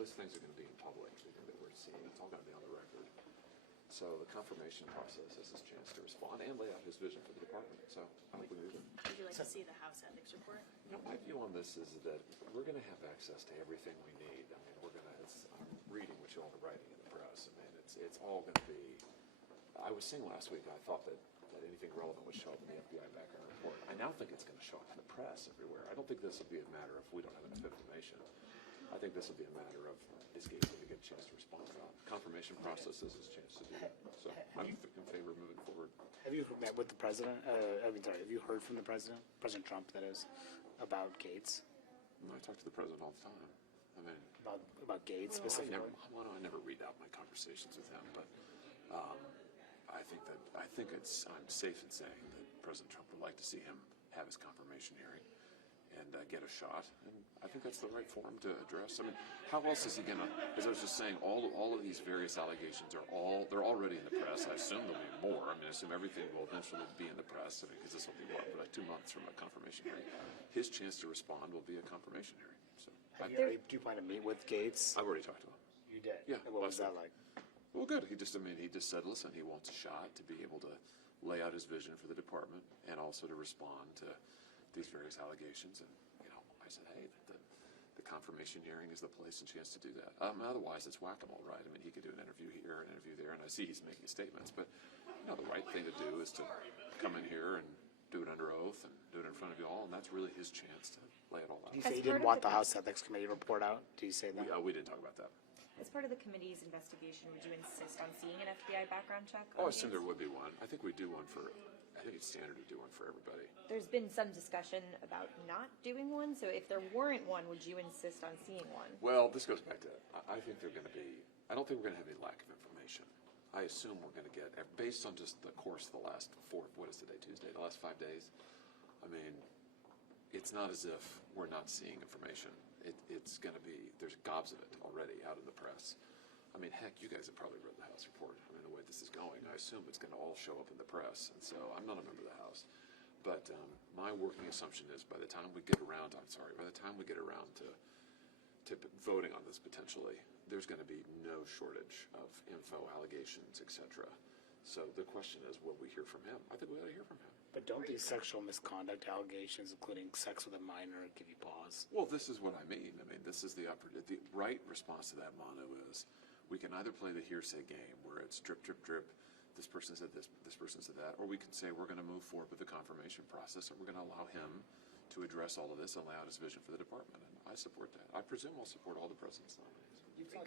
those things are going to be in public, everything that we're seeing. It's all going to be on the record. So the confirmation process is his chance to respond and lay out his vision for the department. So I think we need it. Would you like to see the House Ethics Report? You know, my view on this is that we're going to have access to everything we need. I mean, we're going to, I'm reading what you all are writing in the press. I mean, it's all going to be, I was saying last week, I thought that anything relevant would show up in the FBI background report. I now think it's going to show up in the press everywhere. I don't think this will be a matter of we don't have enough information. I think this will be a matter of is Gaetz going to get a chance to respond or not. Confirmation process is his chance to do that. So I'm in favor of moving forward. Have you met with the president? Have you heard from the president, President Trump, that is, about Gaetz? I talk to the president all the time. I mean, about Gaetz specifically. I never read out my conversations with him, but I'm safe in saying that President Trump would like to see him have his confirmation hearing and get a shot, and I think that's the right forum to address. I mean, how else is he going to, as I was just saying, all of these various allegations they're already in the press. I assume there'll be more. I mean, I assume everything will eventually be in the press, because this will be, like 2 months from a confirmation hearing. His chance to respond will be a confirmation hearing. So, do you plan to meet with Gaetz? I've already talked to him. You did? Yeah. And what was that like? Well, good. He just said, listen, he wants a shot to be able to lay out his vision for the department and also to respond to these various allegations. And, I said, hey, the confirmation hearing is the place and chance to do that. Otherwise, it's whack-a-mole, right? I mean, he could do an interview here, an interview there, and I see he's making statements. But, the right thing to do is to come in here and do it under oath and do it in front of you all, and that's really his chance to lay it all out. Did you say you didn't want the House Ethics Committee report out? Did you say that? We didn't talk about that. As part of the committee's investigation, would you insist on seeing an FBI background check? Oh, I assume there would be one. I think we do one I think it's standard to do one for everybody. There's been some discussion about not doing one, so if there weren't one, would you insist on seeing one? Well, this goes back to, I don't think we're going to have any lack of information. I assume we're going to get, based on just the course of the last Tuesday, the last 5 days, I mean, it's not as if we're not seeing information. It's going to be, there's gobs of it already out in the press. I mean, heck, you guys have probably read the House report. I mean, the way this is going, I assume it's going to all show up in the press. And so I'm not a member of the House. But my working assumption is by the time we get around to voting on this potentially, there's going to be no shortage of info, allegations, etc. So the question is, will we hear from him? I think we ought to hear from him. But don't these sexual misconduct allegations, including sex with a minor, give you pause? Well, this is what I mean. I mean, this is the right response to that motto is we can either play the hearsay game where it's drip, drip, drip, this person said this person said that, or we can say we're going to move forward with the confirmation process and we're going to allow him to address all of this and lay out his vision for the department. And I support that. I presume I'll support all the president's nominees. You've talked